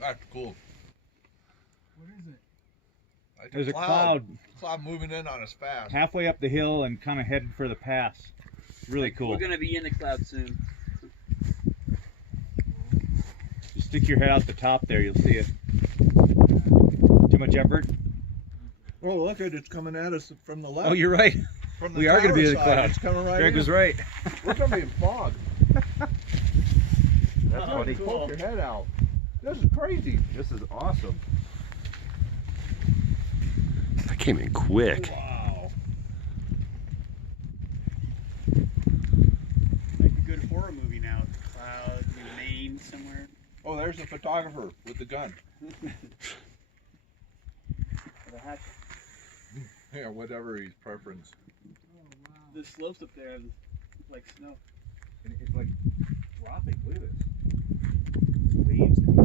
That's cool. What is it? Like There's a cloud Cloud moving in on us fast. halfway up the hill and kind of headed for the pass. Really cool. We're gonna be in the cloud soon. Just stick your head out the top there, you'll see it. Too much effort? Oh, look at it's coming at us from the left. Oh, you're right. From the We are going to be in the tower side, cloud. It's coming right Greg in. was right. We're going to be in fog. That's Oh, funny. poke your head out. This is crazy. This is awesome. That came in quick. Wow. Like a good horror movie now. Clouds in Maine somewhere. Oh, there's the photographer with the gun. The hatch. Yeah, whatever his preference. Oh, wow. The slopes up there are like snow. And it's like dropping. Look at this. Waves coming